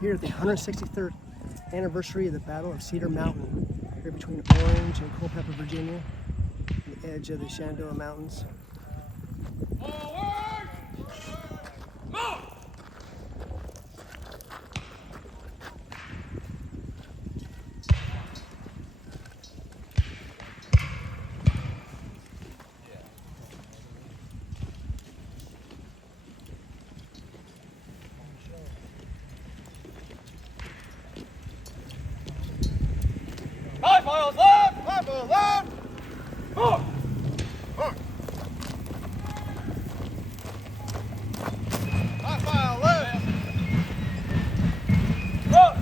here at the 163rd anniversary of the Battle of Cedar Mountain, here between Orange and Culpeper, Virginia, on the edge of the Shenandoah Mountains. Forward! Move! High files left! High files left! Move! Move! High file left! Move!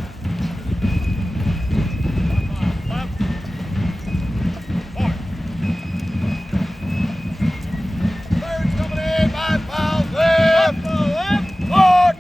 High file left! Forward! Thirds coming in! High files left! High file left! Forward!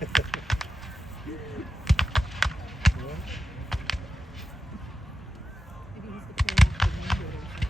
Maybe he's the proactive leader or something.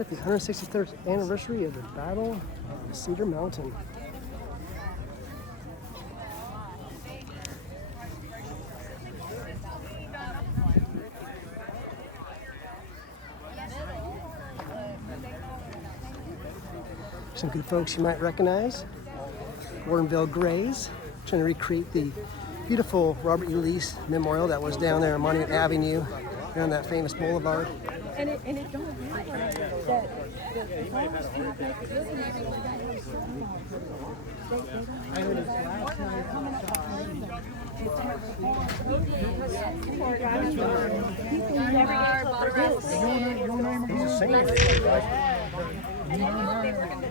at the 163rd anniversary of the Battle of Cedar Mountain. Some good folks you might recognize. Gordonville Grays, trying to recreate the beautiful Robert E. Lee memorial that was down there on Monument Avenue, on that famous boulevard. And it don't matter that as long as you make it look and everything, they don't coming up behind them. People never get close. He's a singer, right?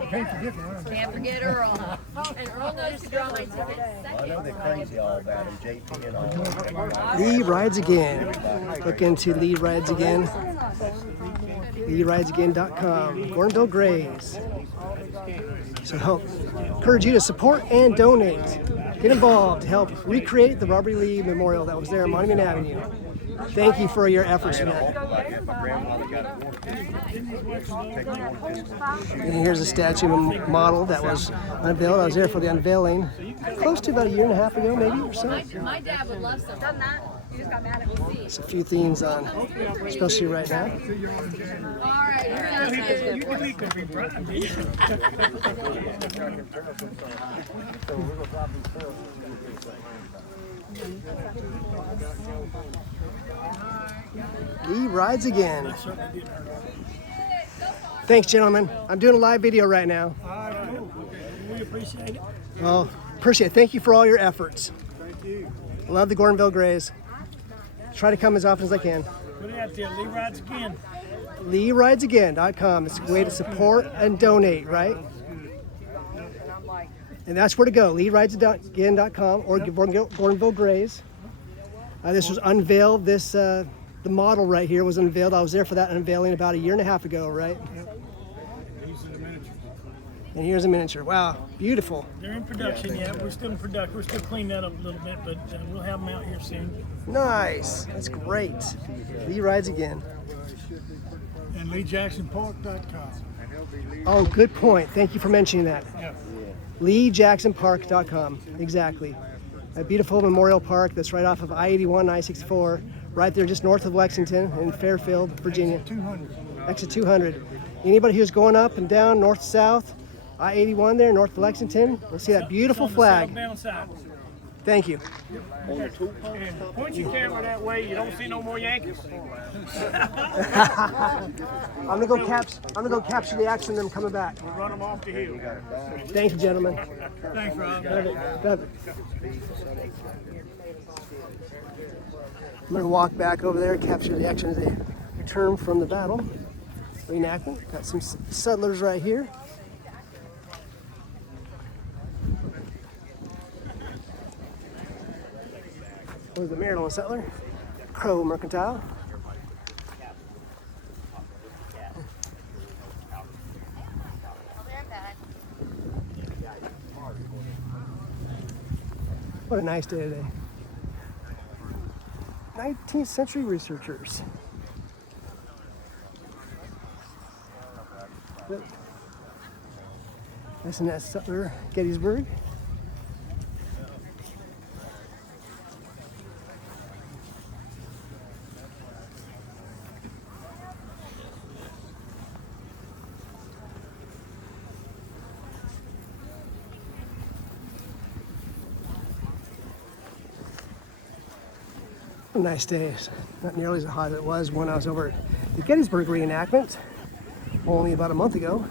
Can't forget Earl. And Earl knows to draw my tickets second. I know they're crazy all about him, JP and all. Lee Rides Again. Look into Lee Rides Again. LeeRidesAgain.com. Gordonville Grays. So help encourage you to support and donate. Get involved to help recreate the Robert E. Lee Memorial that was there on Monument Avenue. Thank you for your efforts, man. And here's a statue model that was unveiled. I was there for the unveiling close to about a year and a half ago, maybe, or so. My dad would love some. Done that. You just got mad at me. It's a few things on, especially right now. All right, Lee Rides Again. Thanks, gentlemen. I'm doing a live video right now. We appreciate it. Well, appreciate it. Thank you for all your efforts. Thank you. Love the Gordonville Grays. Try to come as often as I can. Put it out there. Lee Rides Again. LeeRidesAgain.com. It's a way to support and donate, right? And that's where to go. LeeRidesAgain.com or Gordonville Grays. This was unveiled. The model right here was unveiled. I was there for that unveiling about a year and a half ago, right? These are the miniatures. And here's a miniature. Wow, beautiful. They're in production yet. We're still in production. We're still cleaning that up a little bit, but we'll have them out here soon. Nice. That's great. Lee Rides Again. And LeeJacksonPark.com. Oh, good point. Thank you for mentioning that. Yeah. LeeJacksonPark.com. Exactly. A beautiful memorial park that's right off of I-81, I-64, right there just north of Lexington in Fairfield, Virginia. 200. Exit 200. Anybody who's going up and down, north to south, I-81 there, north of Lexington, will see that beautiful It's on flag. the southbound side. Thank you. And point your camera that way. You don't see no more Yankees. I'm gonna go capture the action of them coming back. We'll run them off the hill. Thank you, gentlemen. Thanks, Rob. Love it. Love it. I'm gonna walk back over there, capture the action as they return from the battle. Reenactment. Got some settlers right here. There's the Maryland settler, Crow Mercantile. What a nice day today. 19th century researchers. Yep. That's in that settler, Gettysburg. A nice day. It's not nearly as hot as it was when I was over at the Gettysburg reenactment only about a month ago.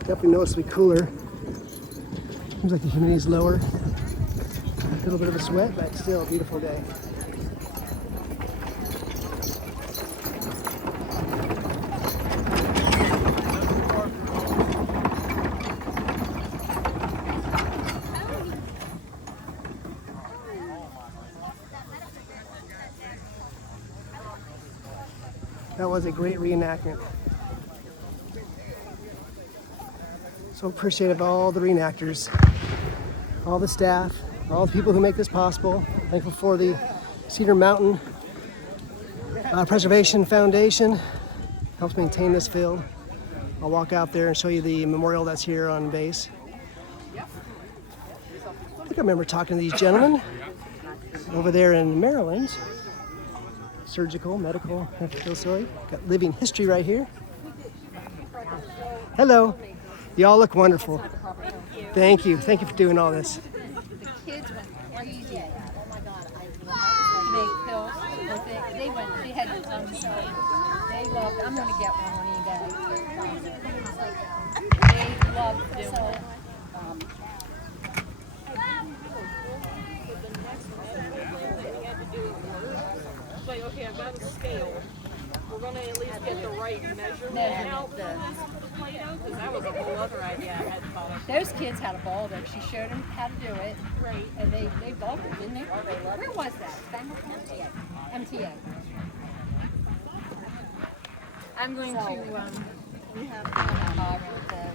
Definitely noticeably cooler. Seems like the humidity's lower. A little bit of a sweat, but still a beautiful day. That was a great reenactment. So appreciative of all the reenactors, all the staff, all the people who make this possible. Thankful for the Cedar Mountain Preservation Foundation helps maintain this field. I'll walk out there and show you the memorial that's here on base. I think I remember talking to these gentlemen over there in Maryland. Surgical, medical facility. Got living history right here. Hello. You all look wonderful. Thank you. Thank you for doing all this. The kids went crazy. Oh my God. Make pills. They went, they had, they loved, I'm going to get one any day. They loved doing it. Like, okay, I've got a scale. We're going to at least get the right measurement out for the Play-Doh, because that was a whole other idea I had thought of. Those kids had a ball though. She showed them how to do it. Right. And they loved it, didn't they? Where was that? MTA. MTA. I'm going to, We have the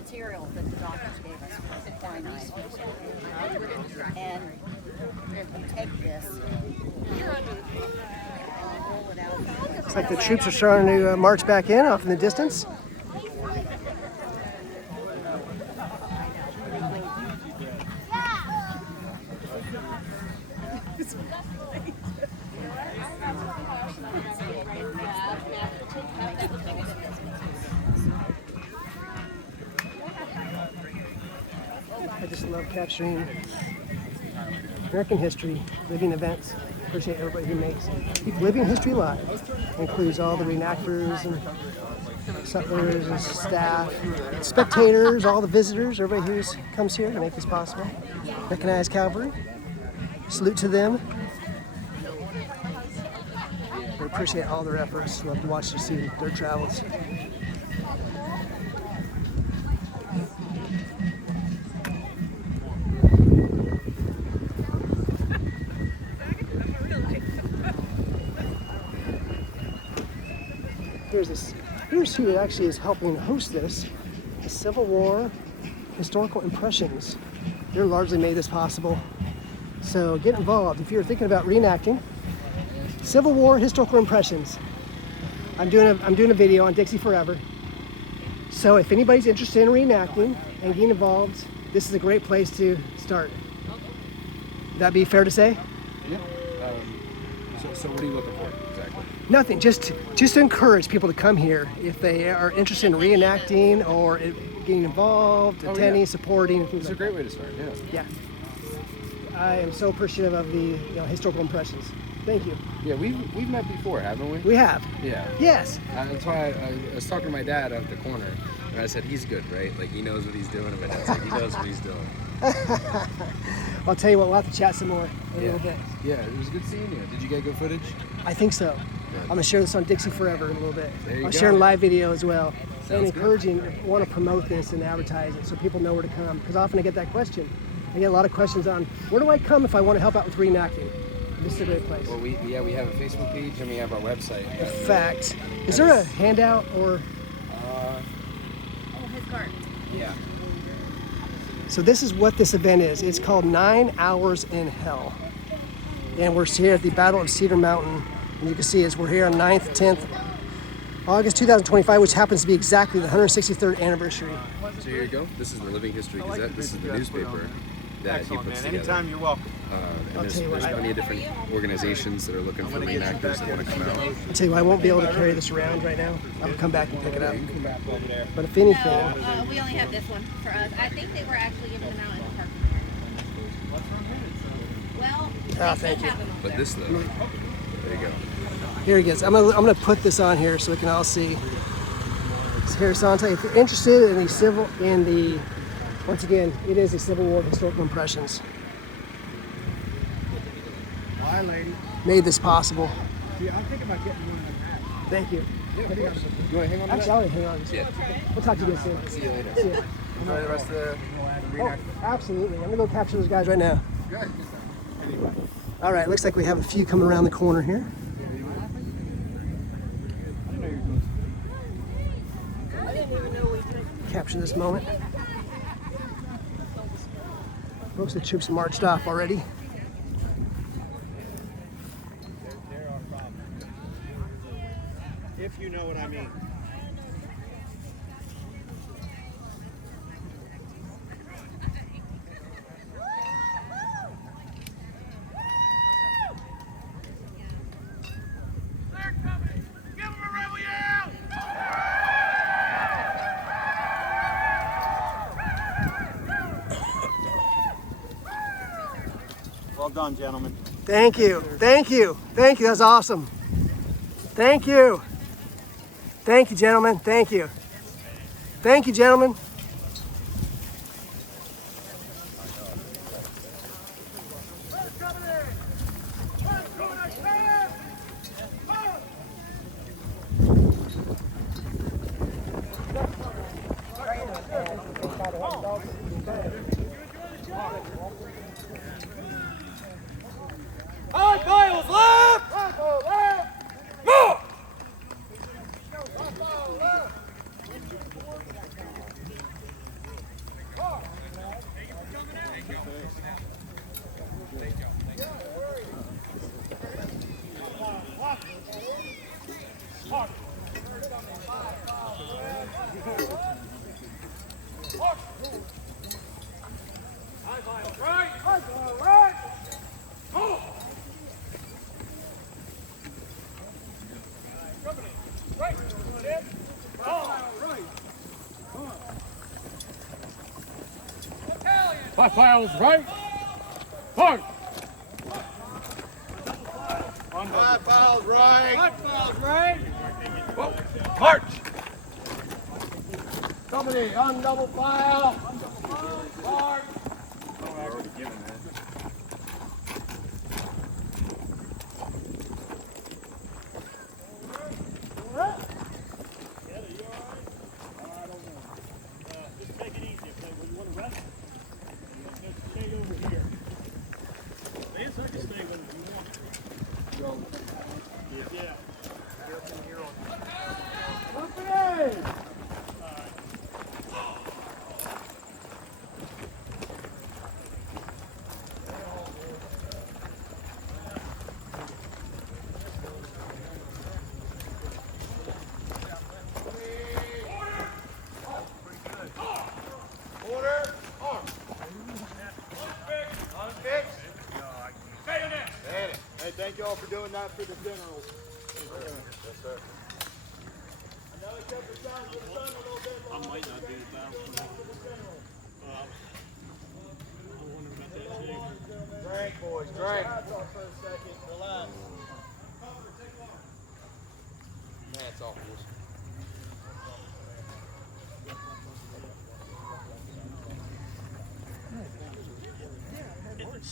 material that the doctors gave us for quinine. And if you take this, Looks like the troops are starting to march back in off in the distance. I just love capturing American history, living events. Appreciate everybody who makes Keep Living History Live. Includes all the reenactors and settlers and staff, spectators, all the visitors, everybody who comes here to make this possible. Recognize Cavalry. Salute to them. We appreciate all their efforts. Love to watch them see their travels. Here's who actually is helping host this. The Civil War Historical Impressions. They're largely made this possible. So get involved. If you're thinking about reenacting, Civil War Historical Impressions. I'm doing a video on Dixie Forever. So if anybody's interested in reenacting and getting involved, this is a great place to start. Would that be fair to say? Yeah. So what are you looking for exactly? Nothing, just to encourage people to come here if they are interested in reenacting or getting involved, attending, supporting, and things It's like a great way to start, yeah. Yeah. I am so appreciative of the historical impressions. Thank you. Yeah, we've met before, haven't we? We have. Yeah. Yes. That's why I was talking to my dad at the corner, and I said, he's good, right? Like, he knows what he's doing, but it's like, he knows what he's doing. I'll tell you what, we'll have to chat some more in a little bit. Yeah, it was good seeing you. Did you get good footage? I think so. Good. I'm going to share this on Dixie Forever in a little bit. There you I'll go. share a live video as well. Sounds and good. encouraging, want to promote this and advertise it so people know where to come. Because often I get that question. I get a lot of questions on, where do I come if I want to help out with reenacting? This is a great place. Well, we have a Facebook page and we have our website. In fact, is there a handout or? oh, his card. Yeah. So this is what this event is. It's called 9 Hours in Hell. And we're here at the Battle of Cedar Mountain. And you can see as we're here on 9th, 10th, August 2025, which happens to be exactly the 163rd anniversary. So here you go. This is the Living History Gazette. This is the newspaper that he puts together. Anytime, you're welcome. And I'll there's tell you what, plenty of different organizations that are looking for reenactors that want to come out. I'll tell you what, I won't be able to carry this around right now. I'll come back and pick it up. But if anything, No, we only have this one for us. I think they were actually giving them out in the park. Well, they thank still you. have them. But this, though, there you go. here he is. I'm gonna put this on here so we can all see. So here, Santa, if you're interested in the once again, it is a Civil War historical impressions. Hi, lady. Made this possible. Yeah, I'm thinking about getting one of them hats. Thank you. Yeah, of course. You want to hang on to Actually, that? I'll hang on. Yeah. We'll talk to you guys soon. See you later. See ya. Enjoy the rest of the Oh, reenactment. absolutely. I'm gonna go capture those guys right now. Good. All right, looks like we have a few coming around the corner here. Capture this moment. Most of the troops marched off already. If you know what I mean. They're coming! Give them a rebel yell! Well done, gentlemen. Thank you. Thank you. Thank you. That's awesome. Thank you. Thank you, gentlemen. Thank you. Thank you, gentlemen. High piles left! Move! Five piles right. March. Five piles right! Five piles right. Whoa. March! Company on double file. March. Just take it easy. If you want to rest, just stay over here. The inside can stay when you want to. Yeah. Company. Order! Arm! Unfixed! Stay in there! Stay in it. Hey, thank you all for doing that for the generals. Yes, sir. I know it kept the sun a little bit long. I might not do the battle. I wonder about that too. Drink, boys, drink. For a second, relax. Man, it's awful.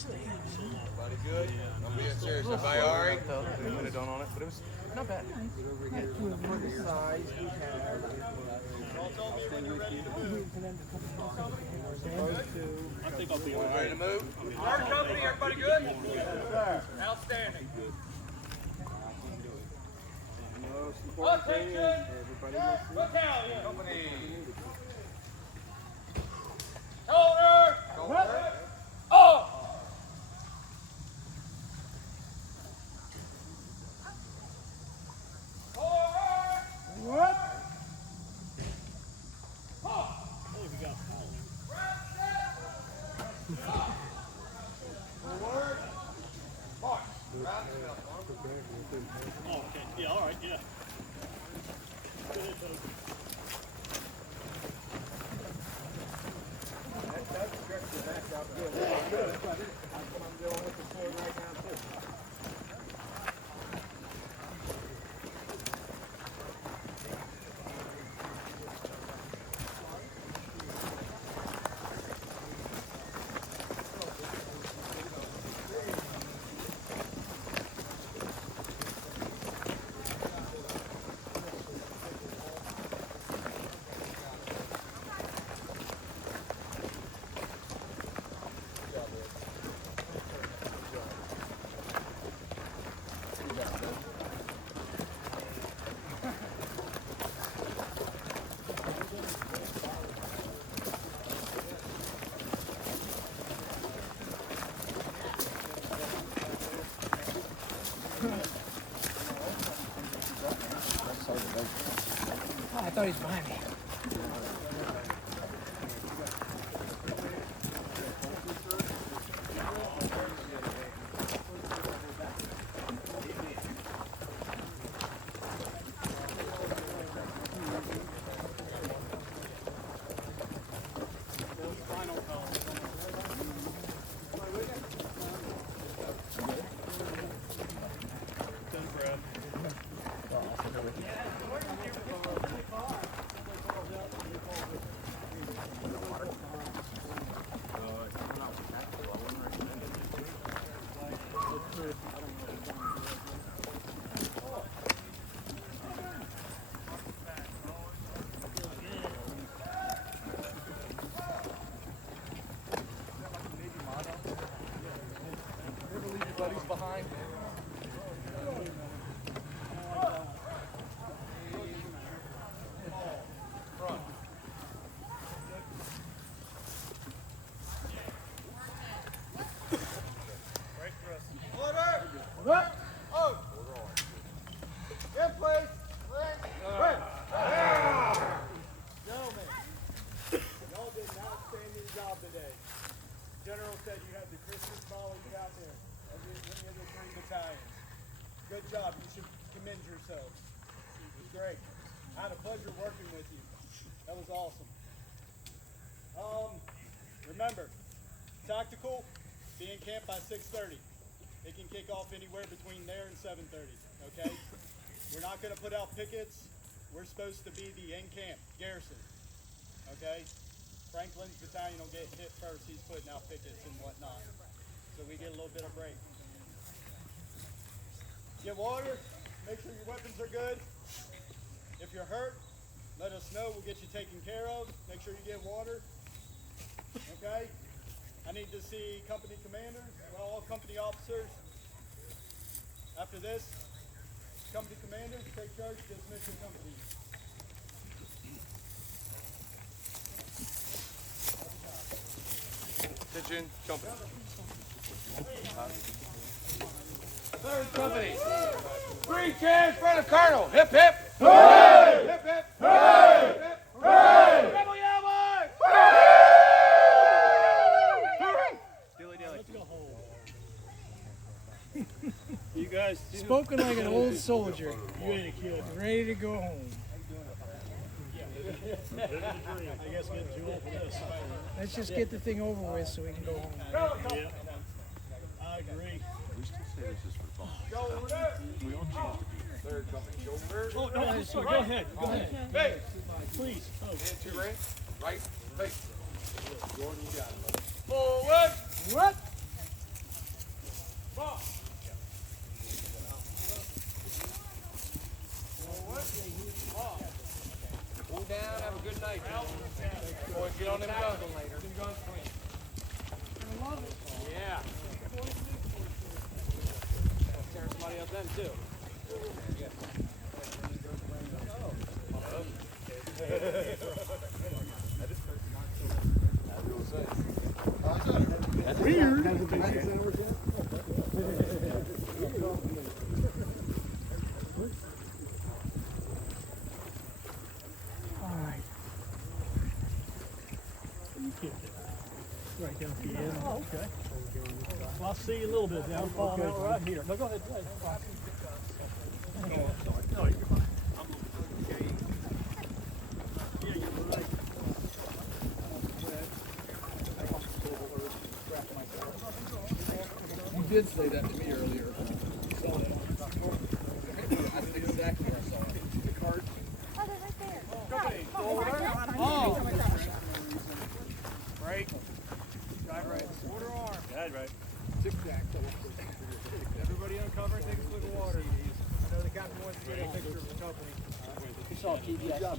Everybody good? I'm being serious. Everybody all right? I think I'll be all right. Ready to move? Our company, everybody good? Outstanding. Attention! Battalion! Company. Shoulder! Shoulder. Off! Forward! Forward. March. Round the belt. Oh, okay. Yeah, all right, yeah. Good info. thought he was behind me. General said you had the Christmas volleys out there. Any of the 3 battalions. Good job. You should commend yourselves. It was great. I had a pleasure working with you. That was awesome. Remember, tactical, be in camp by 6:30. It can kick off anywhere between there and 7:30. Okay? We're not going to put out pickets. We're supposed to be the Encampment garrison. Okay? Franklin's battalion will get hit first. He's putting out pickets and whatnot. So we get a little bit of break. Get water. Make sure your weapons are good. If you're hurt, let us know. We'll get you taken care of. Make sure you get water. Okay? I need to see company commanders, all company officers. After this, company commanders, take charge, dismiss your company. Attention, company. Third company. 3 cheers for the colonel. Hip hip. Hooray! Hip hip. Hooray! Hip hip. Hooray! Rebel yell, boys! Hooray! Dilly dilly. Let's go home. You guys, Spoken like an old soldier. you ain't a kid. Ready to go home. I guess getting too old for this. Let's just get the thing over with so we can go home. Yeah. I agree. Go over there. Third company. Shoulder. Oh, no, sorry. Go ahead. Go ahead. Face. Please. Oh. Hand to right. Right. Face. Jordan, you got it. Forward. What? Ball. Cool down. Have a good night. Boys, get on them guns later. Yeah. Tear somebody up then too. Right down at the end. Oh, okay. Well, I'll see you a little bit down. Fall out right here. No, go ahead. Go ahead. No, you're fine. Yeah, you're right. You did say that to me earlier. That's exactly where I saw it. The card. Oh, they're right there. Oh. Break. Drive right. Quarter arm. Guide right. Everybody uncover and take a swig of water. I know the captain wants to get a picture of the company. You saw PBS. Good job,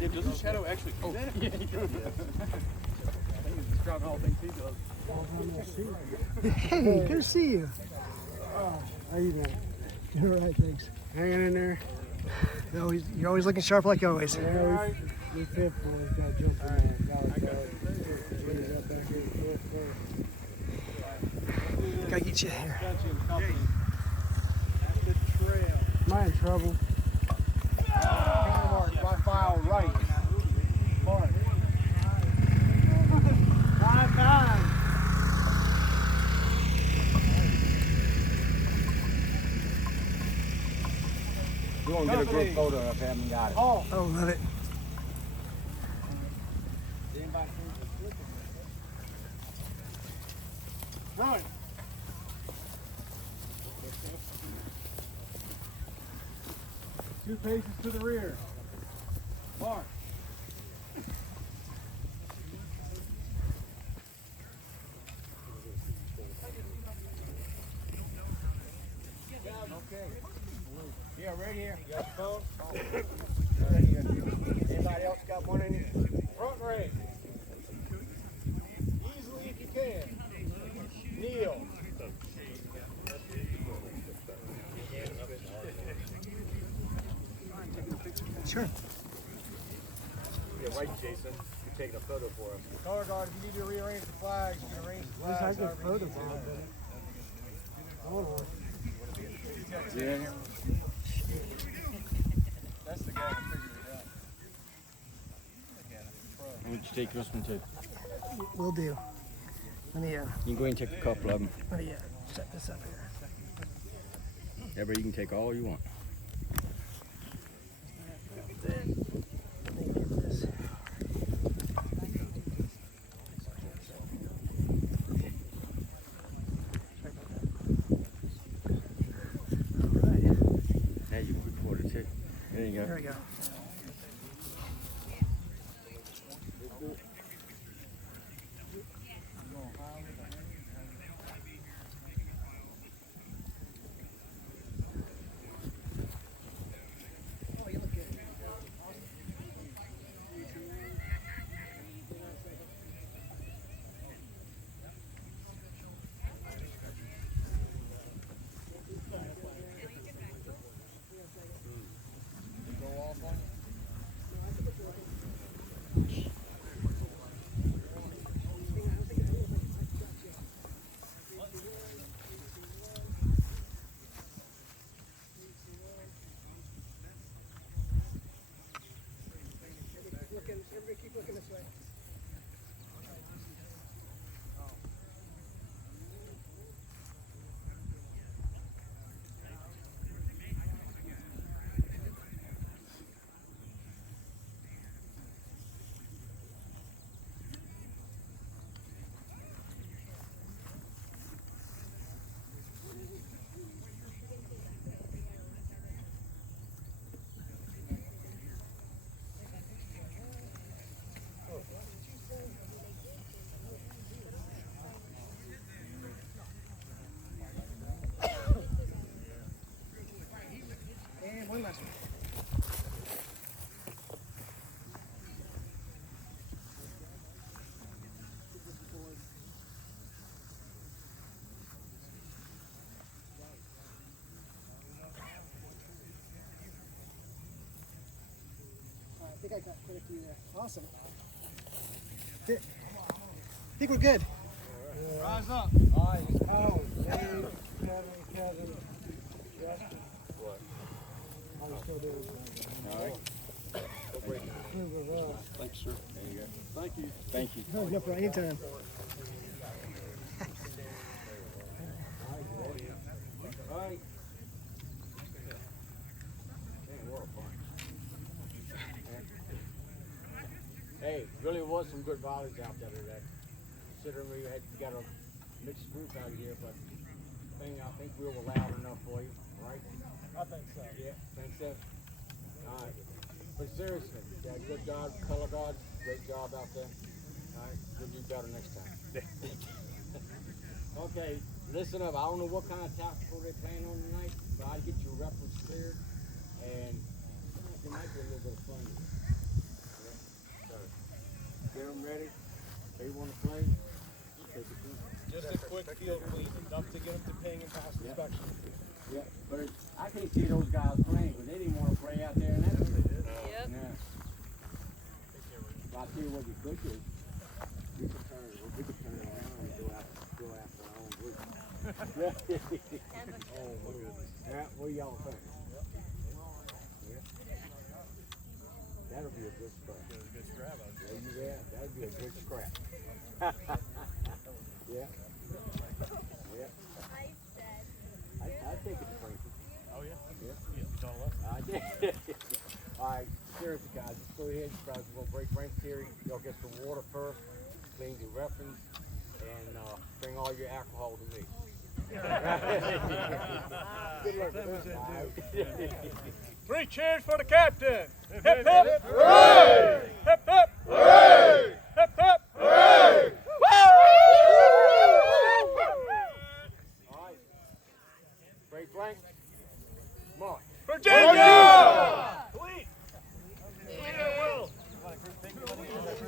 Does the shadow actually? Oh, yeah, he does. I think he's describing all things he does. Hey, good to see you. How you doing? You're all right, thanks. Hanging in there? You're always looking sharp like always. Yeah, we fifth boys got jumping in there. Gotta get you here. Got you in company. At the trail. Am I in trouble? Counter mark, My file right. Mark. 5-9. We're gonna get a good photo if I haven't got it. Oh, Oh, love it. run. Two paces to the rear. Mark. Okay. Yeah, right here. You got your phone? Anybody else got one in you? Front range. Easily if you can. Kneel. Sure. Yeah, right, Jason. You're taking a photo for us. Color guard, if you need to rearrange the flags, you can arrange the At least I flags. get photos of it. Hold on. Yeah. That's the guy that figured it out. Why don't you take this one too? Will do. Let me You can go ahead and take a couple of them. set this up here. Everybody, you can take all you want. Let me get this. All right. Now you can record it too. There you go. There we go. Everybody keep looking this way. And one last one. I think I got quite a few there. Awesome. I think we're good. Rise up. Oh, Dave, Kevin, Justin. What? I'm still doing All right. it. Thanks, sir. There you go. Thank you. Thank you. No, no problem. Anytime. All right. Hey, really was some good volleys out there today. Considering we had got a mixed group out here, but I think we were loud enough for you, right? I think so. Yeah, think so. All right. But seriously, yeah, good job, color guard, great job out there. All right, we'll do better next time. Okay, listen up. I don't know what kind of tactical they're playing on tonight, but I'll get your reference cleared, and there might be a little bit of fun here. Okay? So, get them ready. They want to play. Take it easy. Just a quick field clean, enough to get them to ping and pass inspection. Yeah, but I can't see those guys playing because they didn't want to play out there in that. Yep. Yeah. But I'll tell you what you could do. We could turn around and go after our own group. Yeah, what do y'all think? Yeah. That'll be a good scrap. There you there. That'll be a good scrap. Yeah. Yeah. I take it to Frankfurt. Oh, yeah? Yeah. It's all up. I did. All right, seriously, guys, just go ahead. You guys will break rank here. Y'all get some water first, clean your weapons, and bring all your alcohol to me. Good luck. Three cheers for the captain. Hip hip. Hooray! Hip hip. Hooray! Hip hip. Hooray! All right. Break rank. March. Virginia! Sweet.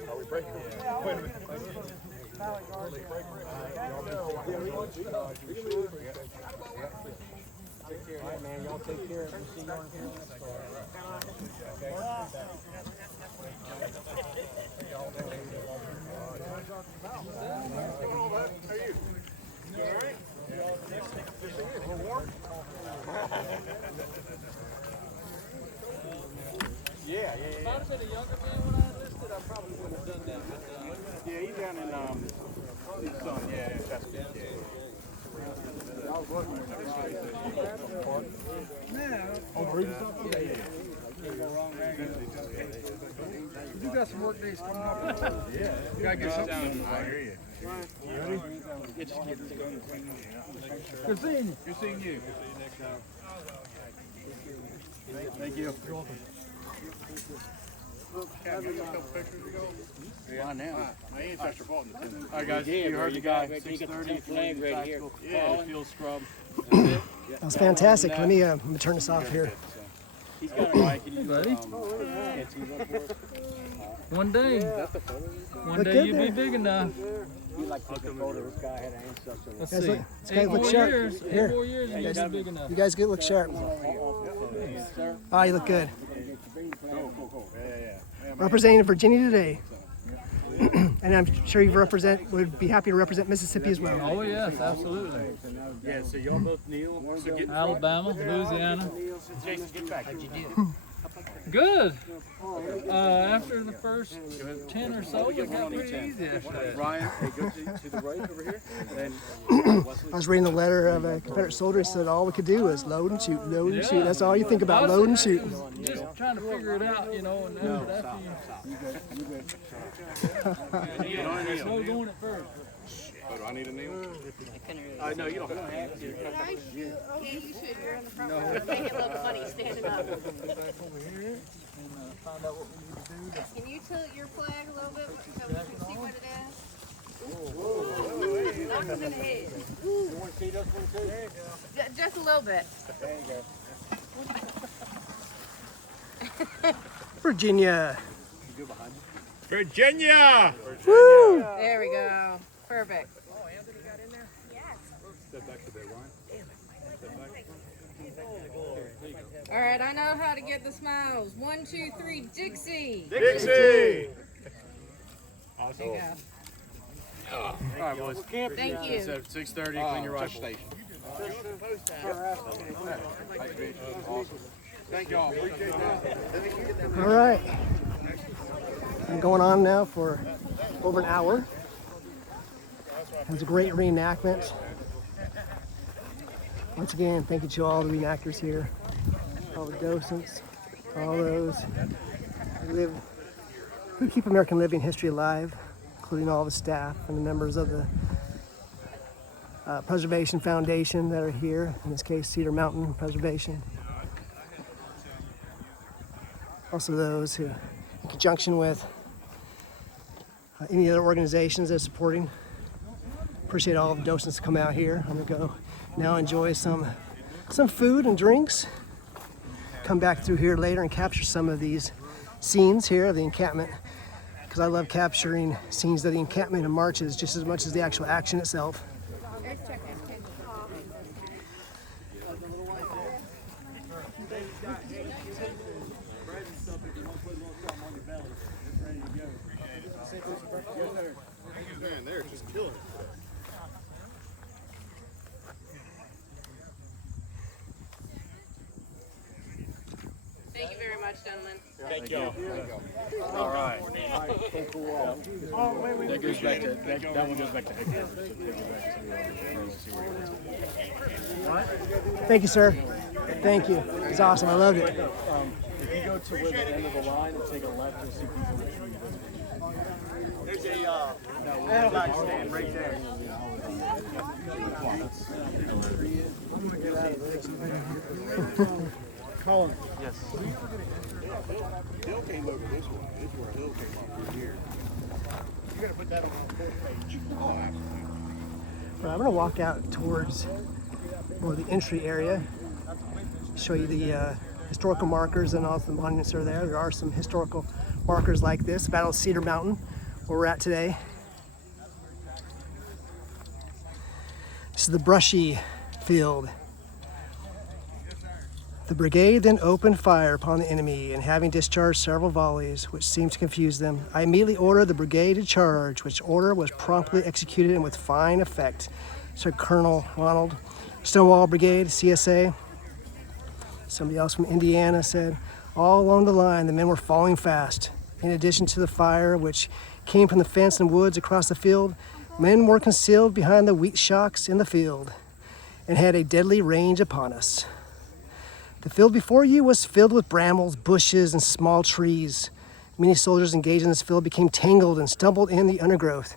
Are we breaking? Wait a minute. Take care, right, man. Y'all take care. We'll see you on Yeah. If I'd have been a younger man when I enlisted, I probably would have done that. But, Yeah, he's down in his son. Yeah, that's good. You got some work days coming up. Yeah. You gotta get something. I hear you. Good seeing you. Good seeing you. Thank you. You're welcome. Yeah, now. My ancestor fought in the tent. All right, guys. You heard the guy. 6:30. Flag right here. Yeah, field scrub. That was fantastic. Let me turn this off here. He's got a mic. Can you, buddy. One day. One Look day good you'll there. be big enough. You like to take a photo. This guy had an ancestor. Let's Guys, see. look, this guy look 8 sharp. years. Here. 8 more years and you'll be big enough. You guys look sharp. Oh, you look good. Cool. Yeah. Representing Virginia today. And I'm sure you would be happy to represent Mississippi as well. Oh yes, absolutely. Yeah, so y'all both kneel. So get Alabama, Louisiana. Jason, get back. How'd you do? Good. After the first 10 or so, it got pretty easy after that. Ryan, hey, go to the right over here. Then I was reading a letter of a Confederate soldier who said all we could do was load and shoot, load and shoot. That's all you think about, load and shoot. Just trying to figure it out, you know, and after there's no going at first. Oh, do I need a kneel? No, you don't have to. Yeah, you should. You're in the front row. Make it look funny standing up. Find out what we need to do. Can you tilt your flag a little bit so we can see what it is? Knock him in the head. You want to see this one too? There you go. Just a little bit. There you go. Virginia. Virginia! Woo! There we go. Perfect. Step back to there, Ryan. All right, I know how to get the smiles. 1, 2, 3, Dixie. Dixie! Awesome. There you go. All right, boys. Thank you. So 6:30, clean your rifle. Thank y'all. Appreciate that. All right. I'm going on now for over an hour. It was a great reenactment. Once again, thank you to all the reenactors here, all the docents, all those who keep American living history alive, including all the staff and the members of the Preservation Foundation that are here, in this case Cedar Mountain Preservation. Also those who, in conjunction with any other organizations that are supporting. Appreciate all the docents to come out here. I'm gonna go now enjoy some food and drinks. Come back through here later and capture some of these scenes here of the encampment, because I love capturing scenes of the encampment and marches just as much as the actual action itself. Man, they're just killing it. Thank you very much, gentlemen. Thank you. All right. That goes back to, that one goes back to headquarters. So take it back to Colonel, see where he wants it. Thank you, sir. Thank you. It's awesome. I loved it. If you go to where the end of the line and take a left, you'll see people in the trees. There's a flag stand right there. Colin. Yes. Hill came over this way. This is where Hill came up through here. You gotta put that on the fourth page. Right, I'm gonna walk out towards more the entry area, show you the historical markers and all the monuments that are there. There are some historical markers like this, Battle of Cedar Mountain, where we're at today. This is the brushy field. The brigade then opened fire upon the enemy, and having discharged several volleys, which seemed to confuse them, I immediately ordered the brigade to charge, which order was promptly executed and with fine effect, said Colonel Ronald. Stonewall Brigade, CSA. Somebody else from Indiana said, all along the line, the men were falling fast. In addition to the fire, which came from the fence and woods across the field, men were concealed behind the wheat shocks in the field and had a deadly range upon us. The field before you was filled with brambles, bushes, and small trees. Many soldiers engaged in this field became tangled and stumbled in the undergrowth.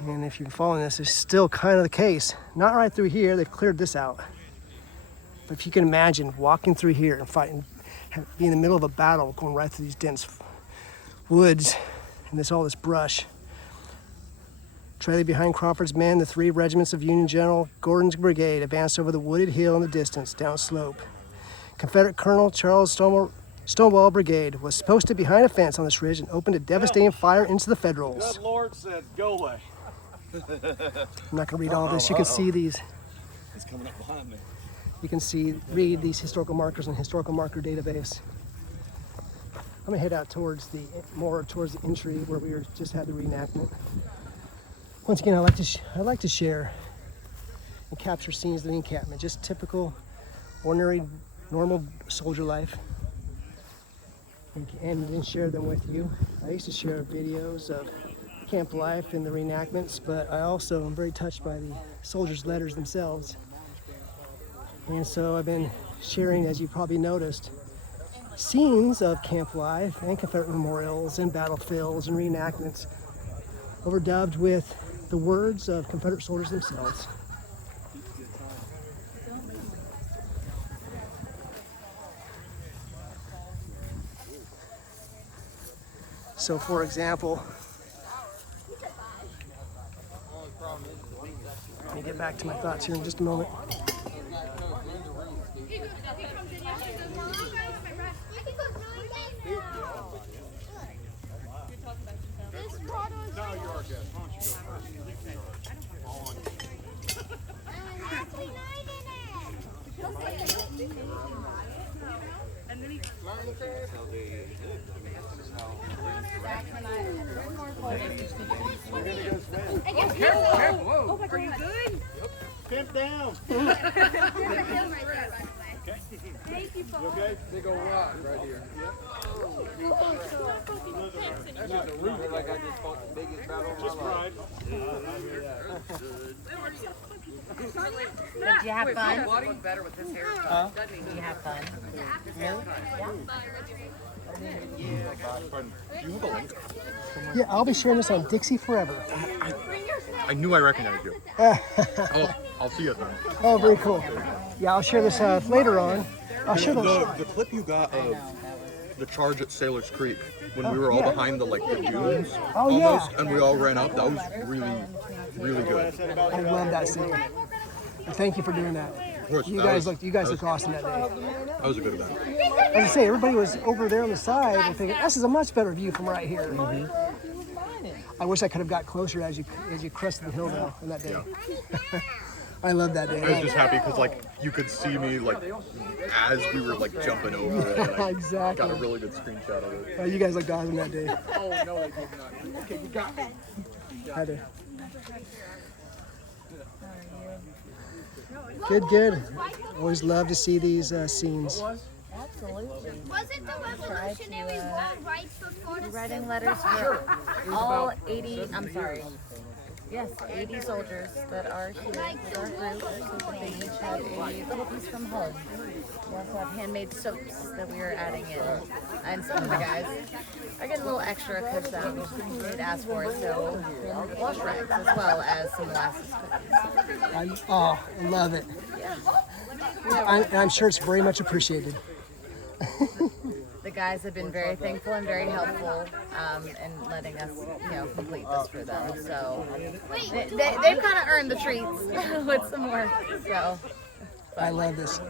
And if you're following this, it's still kind of the case. Not right through here, they've cleared this out. But if you can imagine walking through here and fighting, being in the middle of a battle, going right through these dense woods and all this brush. Trailing behind Crawford's men, the 3 regiments of Union General Gordon's brigade advanced over the wooded hill in the distance, down slope. Confederate Colonel Charles Stonewall Brigade was posted behind a fence on this ridge and opened a devastating fire into the Federals. Good Lord said, go away. I'm not going to read all this. You can see these. It's coming up behind me. You can read these historical markers in the historical marker database. I'm going to head out towards the entry where we just had the reenactment. Once again, I like to share and capture scenes of the encampment, just typical, ordinary, normal soldier life, and then share them with you. I used to share videos of camp life and the reenactments, but I also am very touched by the soldiers' letters themselves. And so I've been sharing, as you probably noticed, scenes of camp life and Confederate memorials and battlefields and reenactments, overdubbed with the words of Confederate soldiers themselves. So, for example, let me get back to my thoughts here in just a moment. Are you good? Pimp down. Thank you, Paul. Okay? Big old rock right here. That's just a roof. Like I just fought the biggest battle of my life. Did you have fun? Better with his hair. Did you have fun? Yeah, I'll be sharing this on Dixie Forever. I knew I recognized you. I'll see you then. Oh, very cool. Yeah, I'll share this later on. I'll share The clip you got of the charge at Sailor's Creek when we were all behind the dunes almost, and we all ran up. That was really, really good. I love that scene. Thank you for doing that. You guys look awesome that day. That was a good event. As I say, everybody was over there on the side and thinking, this is a much better view from right here. I wish I could have got closer as you crested the hill though on that day. I love that day. I was just happy because you could see me as we were jumping over it. And I Exactly. got a really good screenshot of it. You guys looked awesome that day. Oh, no, they did not. Okay, you got me. Had to. Good. Always love to see these scenes. Absolutely. Was it the Revolutionary War right before the Writing letters for all 80, I'm sorry. Yes, 80 soldiers that are here with our group. So they each have a little piece from home. We also have handmade soaps that we are adding in. And some of the guys are getting a little extra because they'd asked for it. So wash rags as well as some molasses cookies. I love it. I'm sure it's very much appreciated. The guys have been very thankful and very helpful in letting us, complete this for them. So they've kind of earned the treats with some work. So I love this.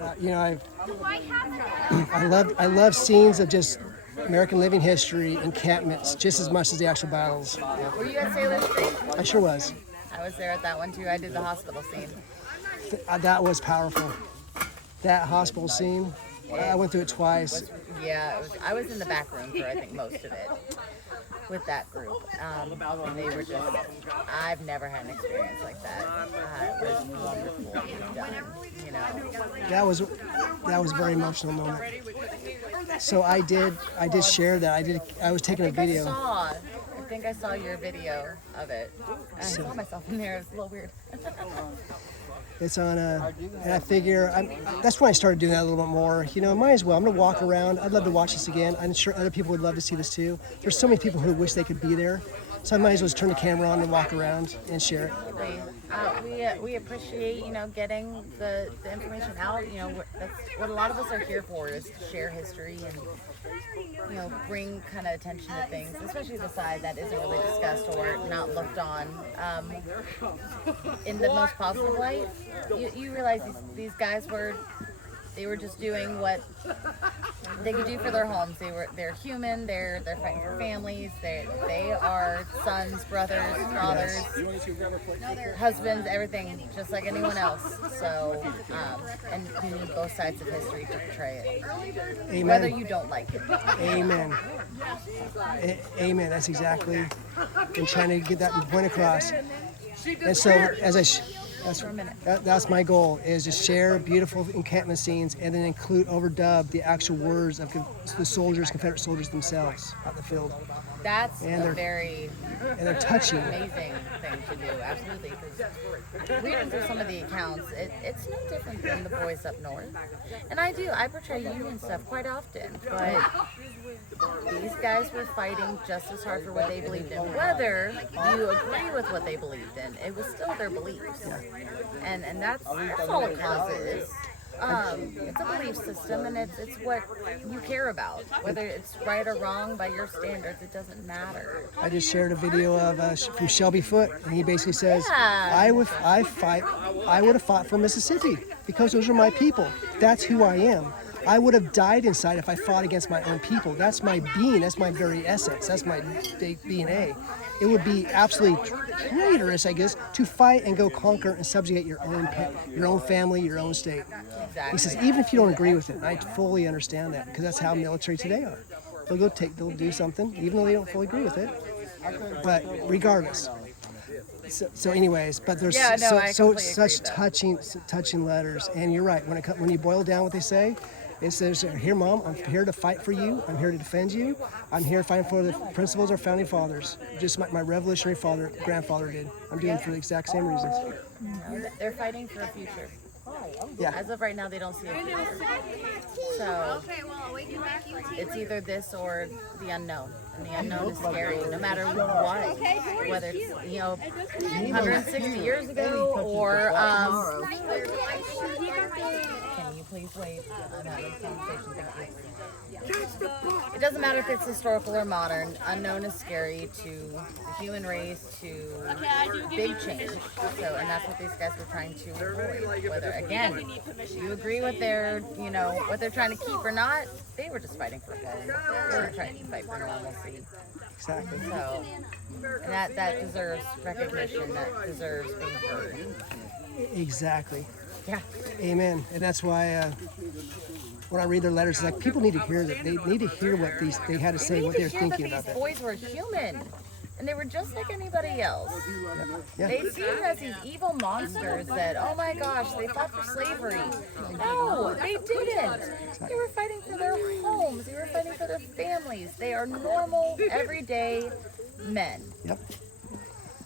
I love scenes of just American living history, encampments, just as much as the actual battles. Were you at Sailor Street? I sure was. I was there at that one too. I did the hospital scene. That was powerful. That hospital scene, I went through it twice. Yeah, I was in the back room for I think most of it with that group. And they were just, I've never had an experience like that. It was wonderful done, That was a very emotional moment. So I did share that. I was taking a video. I think I saw your video of it. I saw myself in there. It was a little weird. It's on and I figure that's when I started doing that a little bit more. Might as well. I'm gonna walk around. I'd love to watch this again. I'm sure other people would love to see this too. There's so many people who wish they could be there. So I might as well just turn the camera on and walk around and share it. We appreciate, getting the information out. That's what a lot of us are here for, is to share history and, bring kind of attention to things, especially the side that isn't really discussed or not looked on in the most positive light. You realize these guys were just doing what they could do for their homes. They're human. They're fighting for families. They are sons, brothers, fathers, husbands, everything, just like anyone else. So, and you need both sides of history to portray it. Amen. Whether you don't like it. Amen. Amen. That's exactly. I'm trying to get that point across. And so, that's my goal, is to share beautiful encampment scenes and then overdub the actual words of the soldiers, Confederate soldiers themselves out in the field. That's very and they're touching. Amazing thing to do, absolutely. Because reading through some of the accounts, it's no different than the boys up north. And I portray Union stuff quite often, but these guys were fighting just as hard for what they believed in. Whether you agree with what they believed in, it was still their beliefs. And that's all a cause is. It's a belief system, and it's what you care about. Whether it's right or wrong by your standards, it doesn't matter. I just shared a video of from Shelby Foote, and he basically says, I would have fought for Mississippi because those are my people. That's who I am. I would have died inside if I fought against my own people. That's my being. That's my very essence. That's my DNA. It would be absolutely traitorous, I guess, to fight and go conquer and subjugate your own family, your own state. Exactly. He says, even if you don't agree with it, and I fully understand that, because that's how military today are. They'll do something, even though they don't fully agree with it. But regardless. So anyways, but there's such touching letters, and you're right. When you boil down what they say, it says, "Here, Mom, I'm here to fight for you. I'm here to defend you. I'm here fighting for the principles of our founding fathers, just like my revolutionary grandfather did. I'm doing it for the exact same reasons." They're fighting for a future. Yeah. As of right now, they don't see a future. So it's either this or the unknown. And the unknown is scary, no matter what. Whether it's 160 years ago or can you please wait? I'm having a conversation. Thank you. It doesn't matter if it's historical or modern. Unknown is scary to the human race, to big change. So, and that's what these guys were trying to avoid. Whether, again, you agree with their, what they're trying to keep or not, they were just fighting for home. They were trying to fight for normalcy. Exactly. So, and that deserves recognition. That deserves being heard. Exactly. Yeah. Amen. And that's why when I read their letters, it's like people need to hear that. They need to hear what they had to say, what they're thinking about that. These boys were human. And they were just like anybody else. Yeah. They seemed as these evil monsters that, oh my gosh, they fought for slavery. No, they didn't. They were fighting for their homes. They were fighting for their families. They are normal, everyday men. Yep.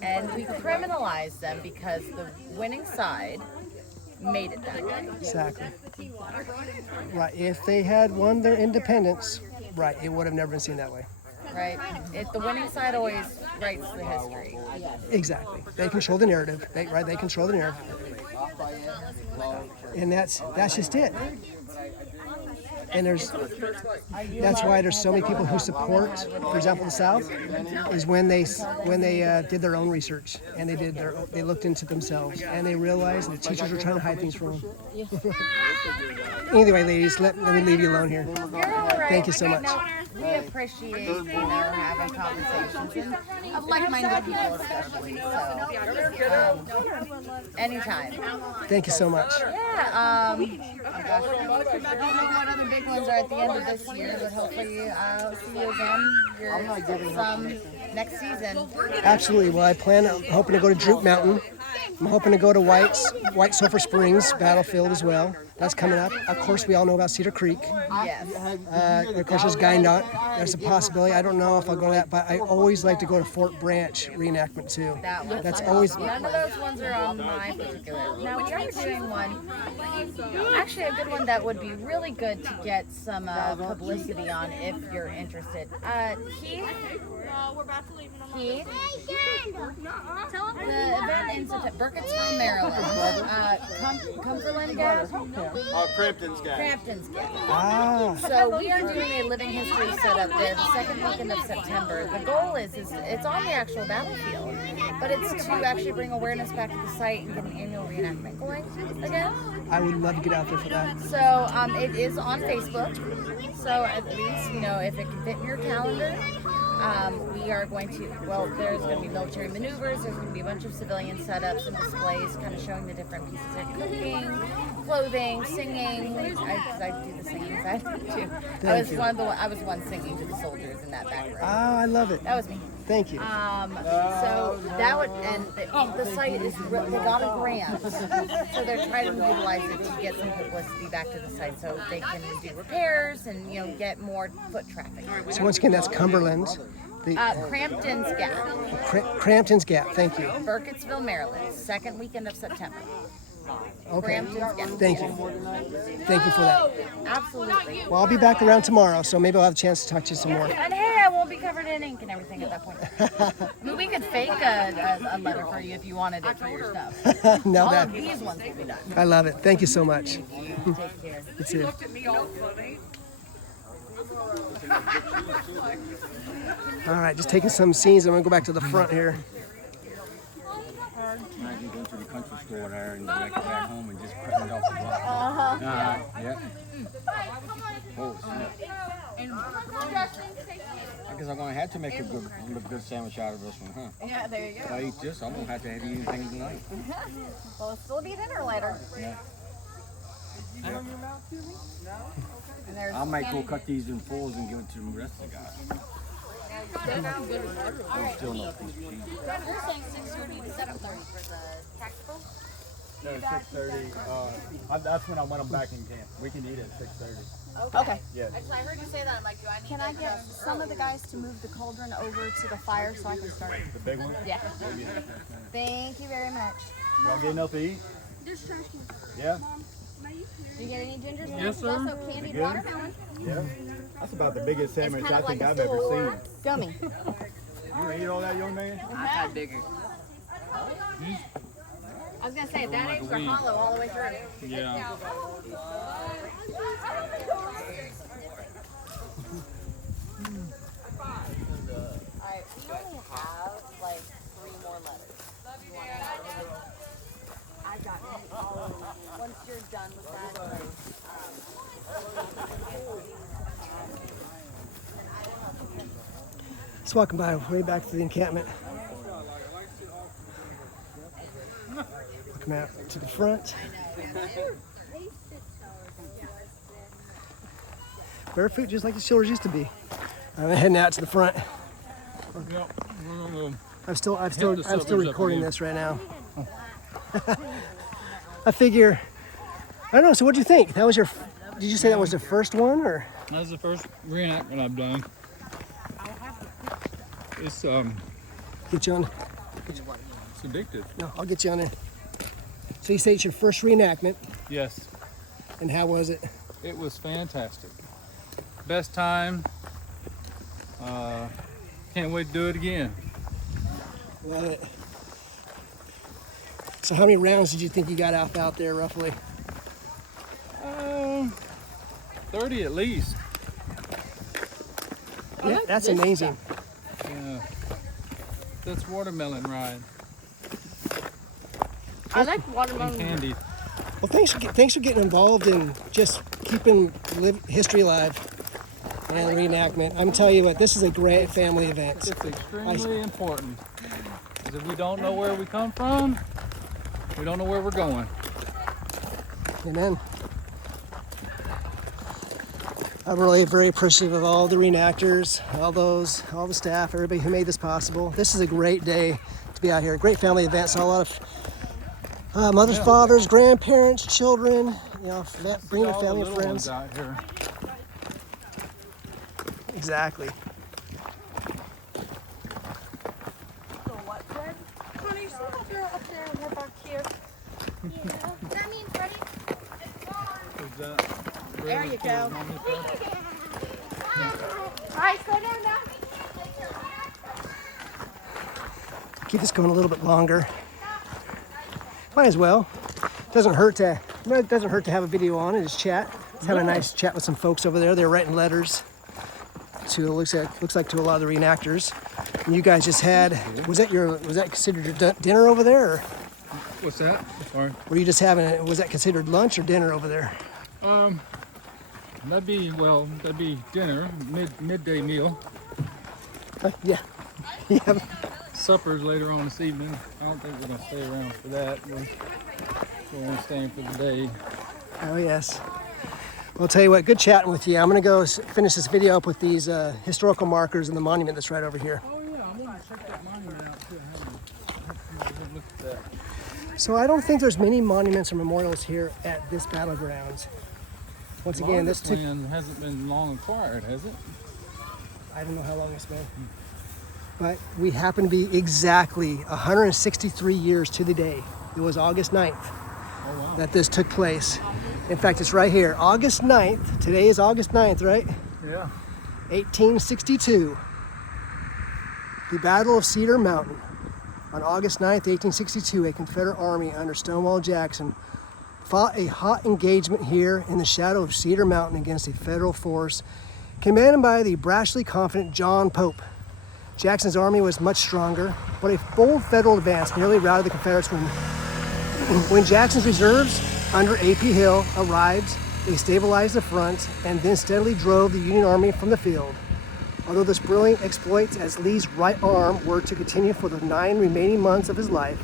And we criminalize them because the winning side made it that way. Exactly. Right. If they had won their independence, right, it would have never been seen that way. Right? The winning side always writes the history. Exactly. They control the narrative. They control the narrative. And that's just it. And that's why there's so many people who support, for example, the South, is when they did their own research and they looked into themselves and they realized the teachers were trying to hide things from them. Anyway, ladies, let me leave you alone here. You're all right. Thank you so much. We appreciate, having conversations and of like-minded people especially. So, anytime. Thank you so much. Yeah. Oh gosh, I don't know what other big ones are at the end of this year, but hopefully I'll see you again here next season. Absolutely. Well, I'm hoping to go to Droop Mountain. I'm hoping to go to White Sulphur Springs Battlefield as well. That's coming up. Of course, we all know about Cedar Creek. Yes. Of course, there's Guynot. There's a possibility. I don't know if I'll go to that, but I always like to go to Fort Branch reenactment too. That's always. None of those ones are on my particular. Now we are doing one. Actually, a good one that would be really good to get some publicity on if you're interested. Heath. The event in September, Burkittsville, Maryland. Cumberland Gap. Crampton's Gap. Crampton's Gap. Ah. So we are doing a living history setup there the second weekend of September. The goal is it's on the actual battlefield, but it's to actually bring awareness back to the site and get an annual reenactment going again. I would love to get out there for that. So it is on Facebook. So at least, if it can fit in your calendar. We are going to, there's going to be military maneuvers, there's going to be a bunch of civilian setups and displays kind of showing the different pieces of cooking, clothing, singing. I do the singing side too. I was one singing to the soldiers in that background. Ah, I love it. That was me. Thank you. So that would, and the site is, they got a grant, so they're trying to utilize it to get some publicity back to the site so they can do repairs and, get more foot traffic. So once again, that's Cumberland. Crampton's Gap. Crampton's Gap, thank you. Burkittsville, Maryland, second weekend of September. Okay. Crampton's Gap. Thank you. Thank you for that. Absolutely. Well, I'll be back around tomorrow, so maybe I'll have a chance to talk to you some more. And hey, I won't be covered in ink and everything at that point. I mean, we could fake a letter for you if you wanted it for your stuff. No, All of these ones will be done. I love it. Thank you so much. Take care. You too. All right, just taking some scenes. I'm going to go back to the front here. Imagine going to the country store there and like it back home and just cutting it off the block. Yeah. Oh, snap. I guess I'm going to have to make a good sandwich out of this one, huh? Yeah, there you If go. I eat this, I'm going to have to eat anything tonight. Well, it'll still be dinner later. Yeah. And there's I might go cut these in fulls and give it to the rest of the guys. There's still no piece of cheese. You're saying 6:30 to 7:30 for the tactical? No, 6:30. That's when I want them back in camp. We can eat at 6:30. Okay. Yeah. I heard you say that. I'm like, do I need Can I get some of the guys to move the cauldron over to the fire so I can start? The big one? Yeah. Thank you very much. Y'all getting enough to eat? There's trash cans. Yeah. Do you get any ginger snaps? Yes, sir. There's also candied Good? watermelon. Yeah. That's about the biggest sandwich It's I kind of think like I've a ever full seen. gummy. You gonna eat all that, young man? I tried bigger. I was gonna say that eggs are hollow all the way through. Yeah. Alright, we only have like 3 more letters. I got all of them. Once you're done with that, Let's walk by way back to the encampment. Come out to the front. Barefoot just like the shoulders used to be. I'm heading out to the front. I'm still Hit the suburbs up recording again. this right now. I figure, I don't know, so what'd you think? That was your, did you say that was the first one, or? That's the first reenactment I've done. It's Get you on, it's addictive. no, I'll get you on there. So you say it's your first reenactment, Yes, and how was it? it was fantastic. Best time. Can't wait to do it again. Love it. So how many rounds did you think you got out there roughly? 30 at least. Yeah, that's amazing. Yeah. That's watermelon ride. I like watermelon. Candy. Well, thanks for getting involved in just keeping history alive and reenactment. I'm telling you what, this is a great family event. It's extremely important. Because if we don't know where we come from, we don't know where we're going. Amen. I'm really very appreciative of all the reenactors, all the staff, everybody who made this possible. This is a great day to be out here. A great family event. Saw a lot of mothers, fathers, grandparents, children. You know, bringing a family and friends. Out here. Exactly. So what, Fred? Honey, see that girl up there and we're back here? Yeah. That means ready. Is that There you go. Alright, slow down now. Keep this going a little bit longer. Might as well. Doesn't hurt to have a video on and just chat. Let's have a nice chat with some folks over there. They're writing letters to looks like to a lot of the reenactors. And you guys just had, was that considered your dinner over there, or What's that? Sorry. were you just having was that considered lunch or dinner over there? That'd be dinner, midday meal. Yeah. Yeah. Supper's later on this evening. I don't think we're gonna stay around for that. We're only staying for the day. Oh yes. Well, I'll tell you what, good chatting with you. I'm gonna go finish this video up with these historical markers and the monument that's right over here. Oh yeah, I'm gonna check that monument out too. I haven't looked at that. So I don't think there's many monuments or memorials here at this battlegrounds. Once again, this took, land hasn't been long acquired, has it? I don't know how long it's been, but we happen to be exactly 163 years to the day. It was August 9th that this took place. In fact, it's right here, August 9th. Today is August 9th, right? Yeah. 1862. The Battle of Cedar Mountain. On August 9th, 1862, a Confederate army under Stonewall Jackson fought a hot engagement here in the shadow of Cedar Mountain against a federal force commanded by the brashly confident John Pope. Jackson's army was much stronger, but a bold federal advance nearly routed the Confederates when Jackson's reserves under A.P. Hill arrived. They stabilized the front and then steadily drove the Union Army from the field. Although this brilliant exploits as Lee's right arm were to continue for the 9 remaining months of his life,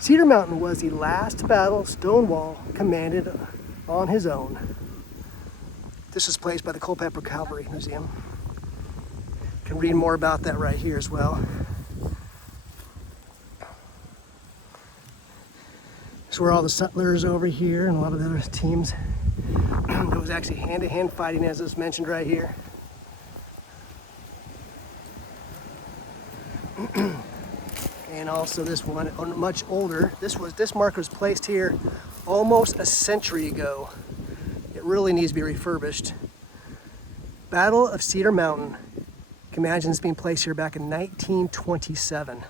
Cedar Mountain was the last battle Stonewall commanded on his own. This was placed by the Culpeper Cavalry Museum. You can read more about that right here as well. That's where all the settlers over here and a lot of the other teams. It was actually hand-to-hand fighting, as was mentioned right here. And also this one, much older. This marker was placed here almost a century ago. It really needs to be refurbished. Battle of Cedar Mountain. Can imagine this being placed here back in 1927.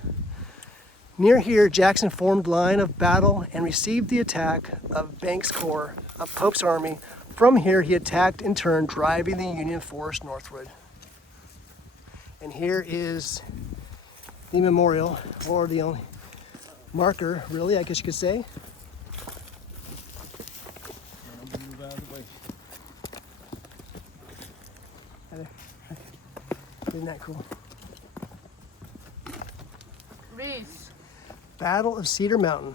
Near here, Jackson formed line of battle and received the attack of Banks' corps of Pope's army. From here, he attacked in turn, driving the Union force northward. And here is the memorial, or the only marker, really, I guess you could say. Move out of the way. Isn't that cool? Reese. Battle of Cedar Mountain.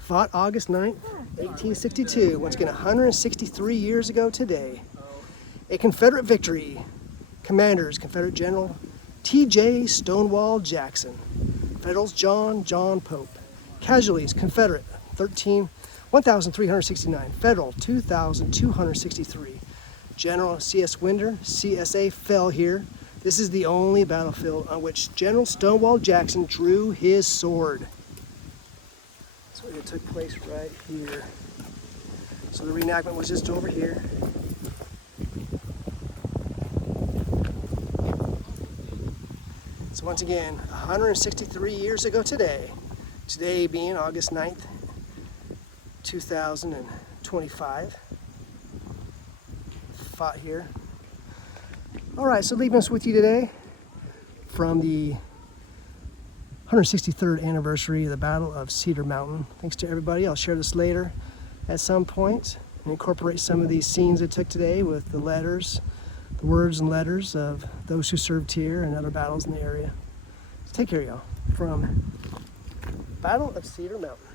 Fought August 9th, 1862, once again 163 years ago today. A Confederate victory. Commanders, Confederate General T.J. Stonewall Jackson. Federals, John Pope. Casualties, Confederate, 1,369. Federal, 2,263. General C.S. Winder, CSA, fell here. This is the only battlefield on which General Stonewall Jackson drew his sword. So it took place right here. So the reenactment was just over here. So once again, 163 years ago today, today being August 9th, 2025, fought here. All right, so leaving us with you today from the 163rd anniversary of the Battle of Cedar Mountain. Thanks to everybody. I'll share this later at some point and incorporate some of these scenes I took today with the letters, the words and letters of those who served here and other battles in the area. So take care, y'all, from Battle of Cedar Mountain.